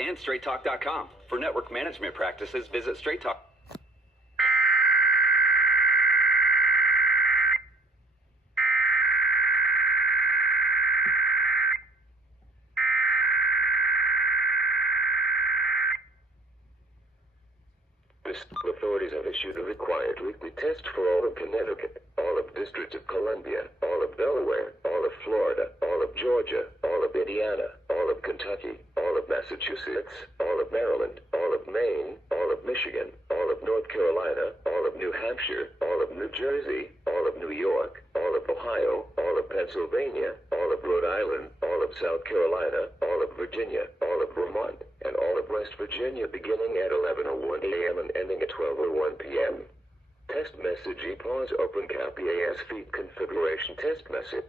and straighttalk.com. For network management practices, visit Straight Talk. The state authorities have issued a required weekly test for all of Connecticut, all of District of Columbia, all of Delaware, all of Florida, all of Georgia, all of Indiana, all of Kentucky, all of Massachusetts, all of Maryland, all of Maine, all of Michigan, all of North Carolina, all of New Hampshire, all of New Jersey, all of New York, all of Ohio, all of Pennsylvania, all of Rhode Island, all of South Carolina, all of Virginia, all of Vermont, and all of West Virginia beginning at 11:01 a.m. and ending at 12:01 p.m. Test message EPAUSE open cap EAS feed configuration test message.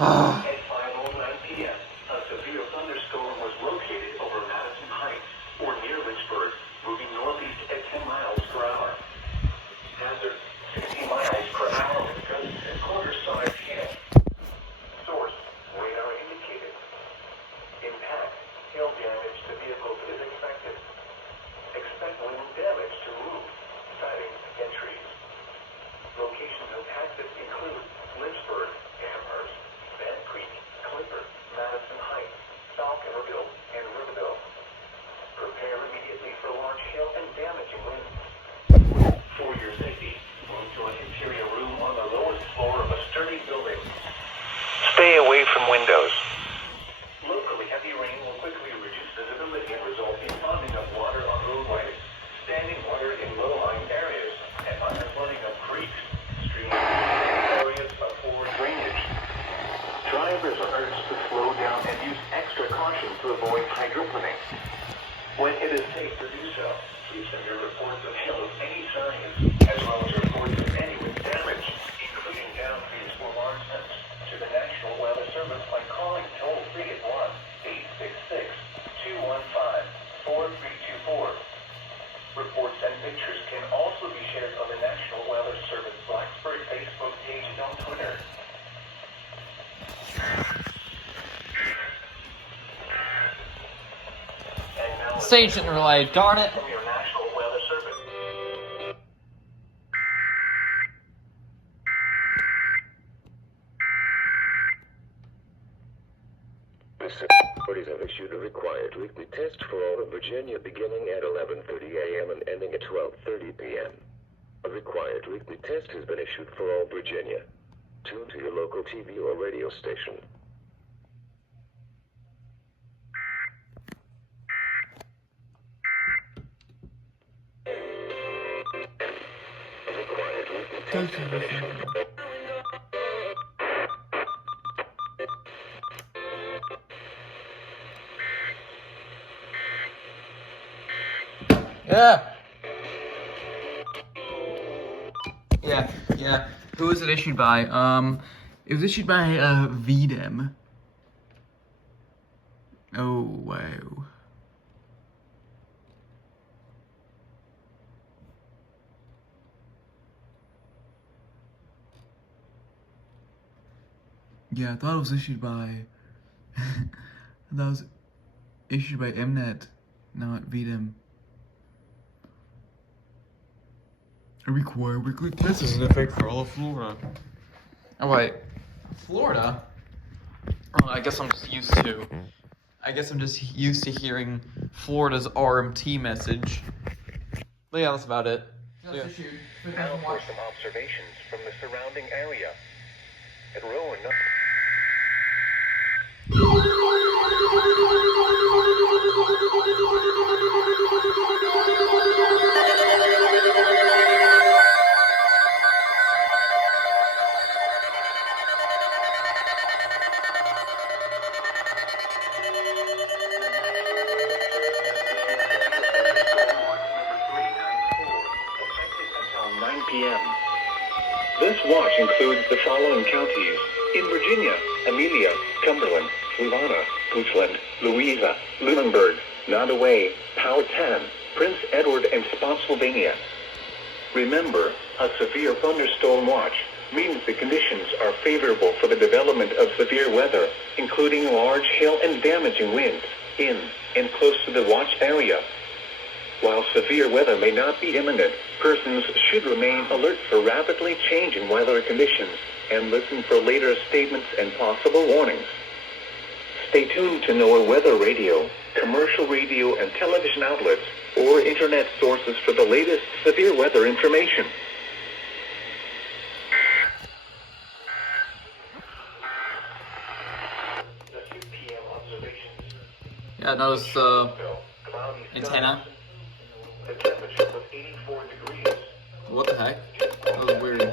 At 5:09 p.m., a severe thunderstorm was located over Madison Heights, or near Lynchburg, moving northeast at 10 miles per hour. Hazard, 60 miles per hour with gusts and quarter-size hail. Source, radar indicated. Impact, hail damage to vehicles is expected. Expect wind damage to roofs, siding, and trees. Locations impacted include Lynchburg, Amherst, Van Creek, Clifford, Madison Heights, Falconville, and Riverville. Prepare immediately for large hail and damaging winds. For your safety, move to an interior room on the lowest floor of a sturdy building. Stay away from windows. Locally heavy rain will quickly reduce visibility and result in ponding of water on roadways, standing water in low-lying areas, and underflooding of creeks, streams, and areas of poor drainage. Drivers are urged to slow down and use extra caution to avoid hydroplaning. When it is safe to do so, please send your reports of hail of any size, as well as reports of any wind damage, including downgrades or largeness, to the National Weather Service by calling toll-free at 1-866-215-4324. Reports and pictures can also be shared on the National Weather Service Blacksburg Facebook page and on Twitter. Station relay, darn it. From your National Weather Service. The authorities have issued a required weekly test for all of Virginia beginning at 11:30 a.m. and ending at 12:30 p.m. A required weekly test has been issued for all Virginia. Tune to your local TV or radio station. A required weekly test has been issued. Yeah. Who was it issued by? It was issued by VDEM. Oh wow. Yeah, I thought it was issued by. I thought it was issued by Mnet, not VDEM. A required weekly test is in effect for all of Florida. Oh wait, Florida? Oh, I guess I'm just used to hearing Florida's RMT message. But yeah, that's about it. Now for some observations from the surrounding area. At Rowan. p.m. This watch includes the following counties. In Virginia, Amelia, Cumberland, Fluvanna, Goochland, Louisa, Lunenburg, Nottoway, Powhatan, Prince Edward, and Spotsylvania. Remember, a severe thunderstorm watch means the conditions are favorable for the development of severe weather, including large hail and damaging winds, in and close to the watch area. While severe weather may not be imminent, persons should remain alert for rapidly changing weather conditions and listen for later statements and possible warnings. Stay tuned to NOAA weather radio, commercial radio and television outlets, or internet sources for the latest severe weather information. Yeah, notice the antenna. The temperature was 84 degrees. What the heck? That was weird.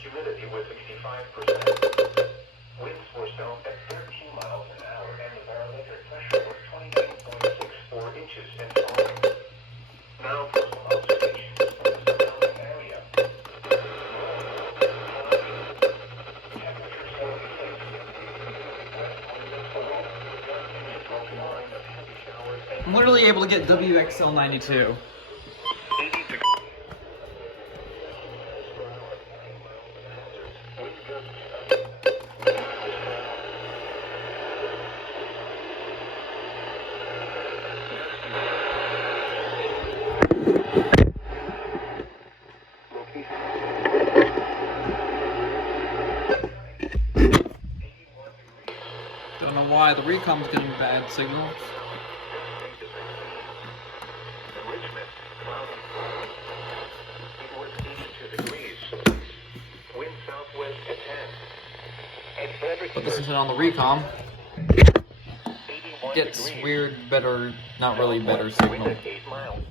Humidity was 65%. Winds were south at 13 miles an hour, and the barometric pressure was 29.64 inches and falling. Now for some observations from the surrounding area. Temperature 76. I'm literally able to get WXL 92. Don't know why the recom's getting bad signal. Richmond, cloudy. It was 82 degrees. Wind southwest at 10. At Fredericksburg, But listen to it on the recom. 81 Gets degrees. weird, better, not really better signal. Wind at 8 miles.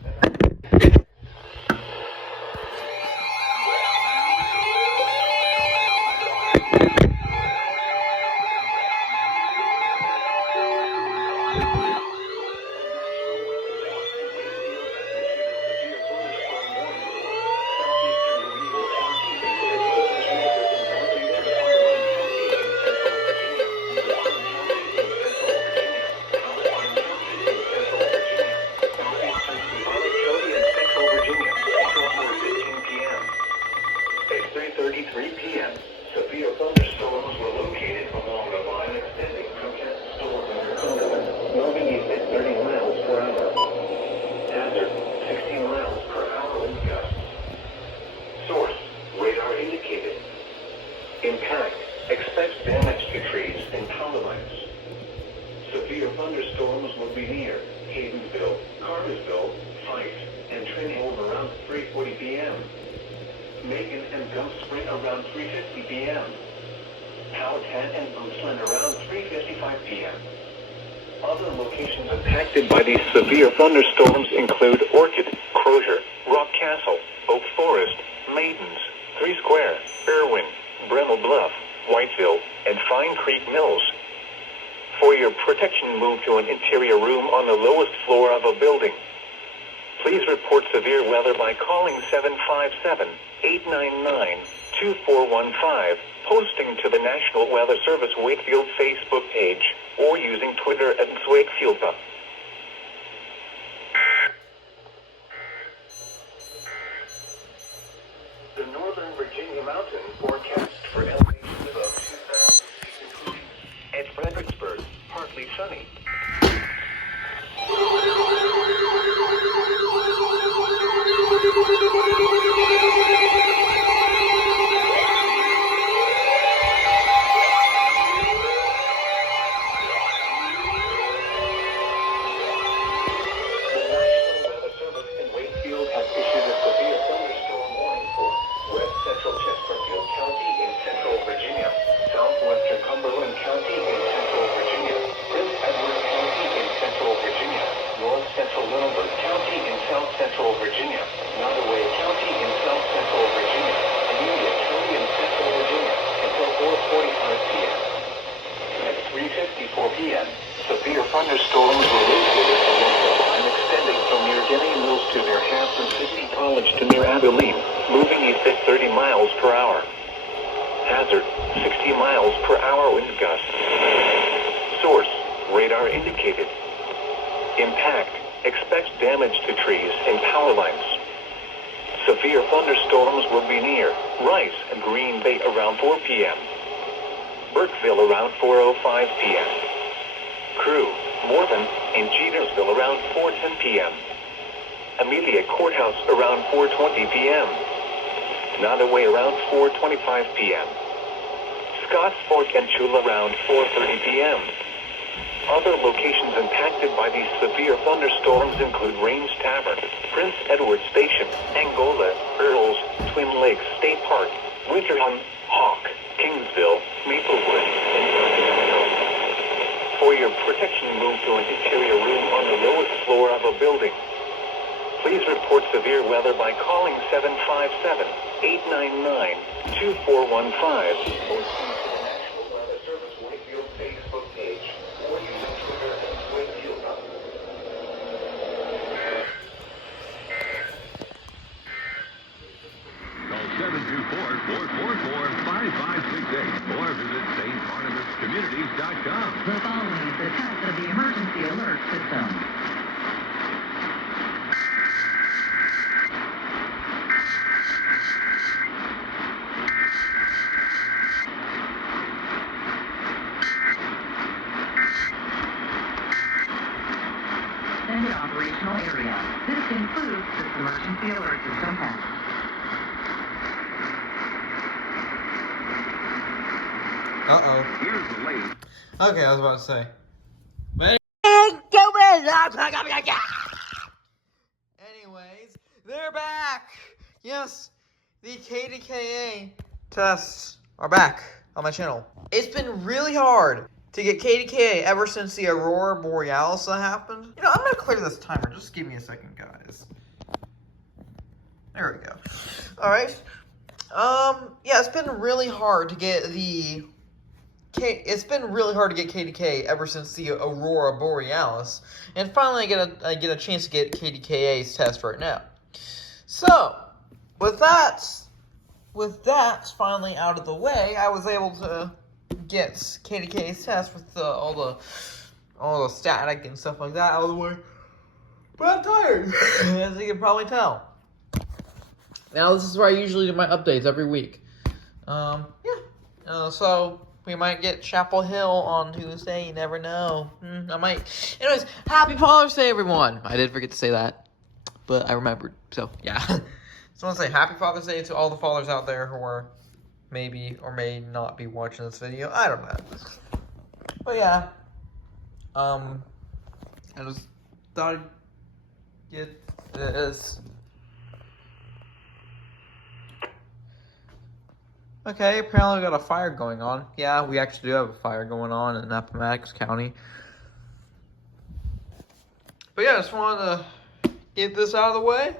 Impact. Expect damage to trees and power lines. Severe thunderstorms will be near Haydenville, Cartersville, Fife, and Trin Home around 3:40 p.m. Macon and Gulf Spring around 3:50 p.m. Powhatan and Goochland around 3:55 p.m. Other locations impacted by these severe thunderstorms include Orchid, Crozier, Rock Castle, Oak Forest, Maidens, Three Square, Irwin, Bremel Bluff, Whiteville, and Fine Creek Mills. For your protection, move to an interior room on the lowest floor of a building. Please report severe weather by calling 757-899-2415, posting to the National Weather Service Wakefield Facebook page, or using Twitter at @Wakefieldpa. The Northern Virginia Mountain forecast for elevations above 2,000 feet, including at Fredericksburg, partly sunny. Severe thunderstorms were located along the line extending from near Denny Mills to near Hanson City College to near Abilene. Moving east at 30 miles per hour. Hazard, 60 miles per hour wind gust. Source, radar indicated. Impact, expects damage to trees and power lines. Severe thunderstorms will be near Rice and Green Bay around 4 p.m. Burkeville around 4:05 p.m. Crew, Morton, and Jetersville around 4:10 p.m. Amelia Courthouse around 4:20 p.m. Nottoway around 4:25 p.m. Scotts Fork and Chula around 4:30 p.m. Other locations impacted by these severe thunderstorms include Range Tavern, Prince Edward Station, Angola, Earls, Twin Lakes State Park, Winterham, Hawk, Kingsville, Maplewood, and Burkeville. For your protection, move to an interior room on the lowest floor of a building. Please report severe weather by calling 757-899-2415 or see the National Weather Service Wakefield Facebook page or using Twitter at Wakefield. Call 724-444-5568 or visit stbarnabascommunities.com. The following is the test of the emergency alert system. Extended operational area. This includes this emergency alert system path. Uh-oh. Here's the link. Okay, I was about to say. But anyways, they're back! Yes, the KDKA tests are back on my channel. It's been really hard to get KDKA ever since the Aurora Borealis that happened. You know, I'm gonna clear this timer. Just give me a second, guys. There we go. Alright. Yeah, it's been really hard to get KDK ever since the Aurora Borealis, and finally I get a chance to get KDKA's test right now. So, with that finally out of the way, I was able to get KDKA's test with all the static and stuff like that out of the way. But I'm tired, as you can probably tell. Now this is where I usually do my updates every week. So we might get Chapel Hill on Tuesday. You never know. I might. Anyways, Happy Father's Day, everyone. I did forget to say that, but I remembered. So yeah. Just want to say Happy Father's Day to all the fathers out there who are maybe or may not be watching this video. I don't know. But yeah. I just thought I'd get this. Okay, apparently we got a fire going on. Yeah, we actually do have a fire going on in Appomattox County. But yeah, I just wanted to get this out of the way.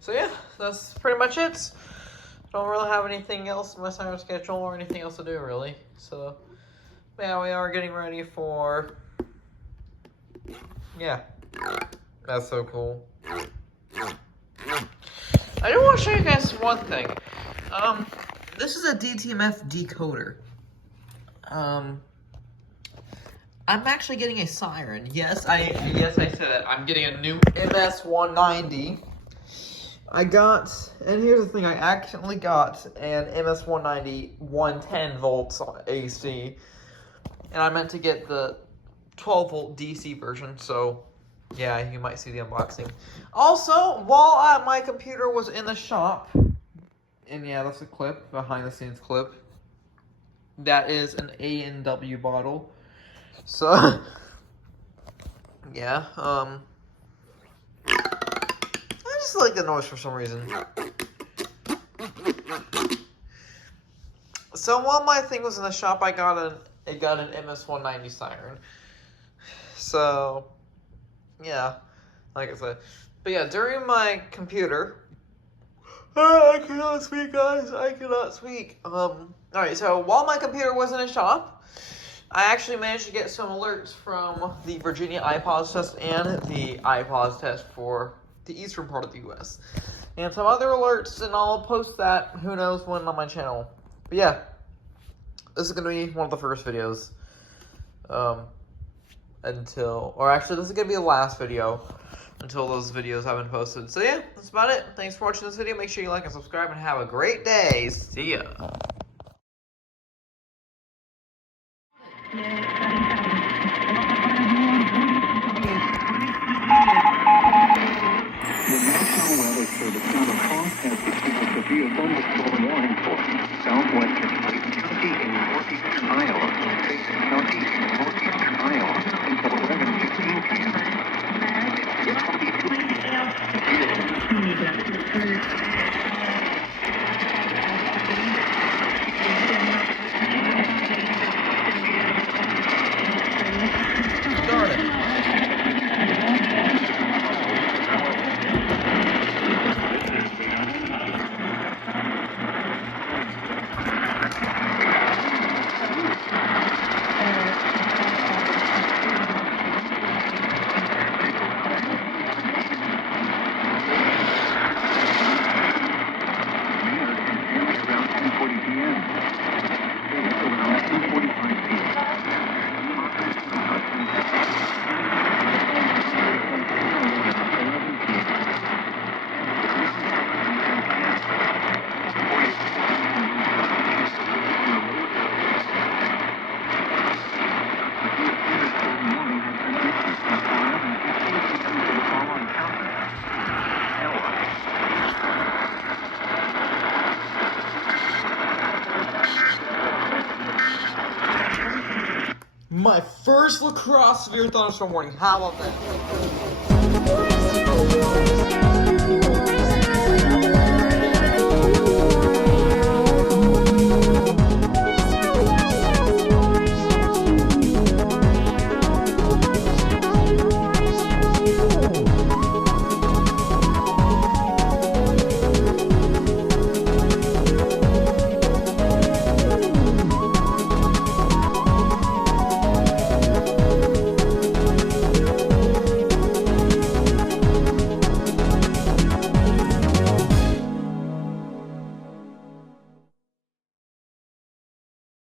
So yeah, that's pretty much it. Don't really have anything else in my summer schedule or anything else to do, really. So, yeah, we are getting ready for... Yeah, that's so cool. I do want to show you guys one thing. This is a DTMF decoder. I'm actually getting a siren. Yes, I said it. I'm getting a new MS-190. And here's the thing, I accidentally got an MS-190 110 volts AC, and I meant to get the 12 volt DC version, so yeah, you might see the unboxing. Also, while my computer was in the shop, and yeah, that's a clip, behind the scenes clip, that is an A&W bottle, so, yeah, I just like the noise for some reason. So while my thing was in the shop, I got an MS-190 siren. So, yeah, like I said. But yeah, during my computer, I cannot speak, guys. I cannot speak. Alright, so while my computer was in the shop, I actually managed to get some alerts from the Virginia iPods test and the iPods test for the eastern part of the U.S. And some other alerts, and I'll post that, who knows when, on my channel. But yeah, this is going to be one of the first videos. This is going to be the last video until those videos have been posted. So yeah, that's about it. Thanks for watching this video. Make sure you like and subscribe, and have a great day. See ya. The National Weather Service now has issued a severe thunderstorm warning for southwestern Clayton County and northeastern Iowa, Clayton County and northeastern Iowa until 11:15 p.m. Darn it. Around 10:40 p.m. Around 2:45 p.m. My first lacrosse severe thunderstorm warning. How about that?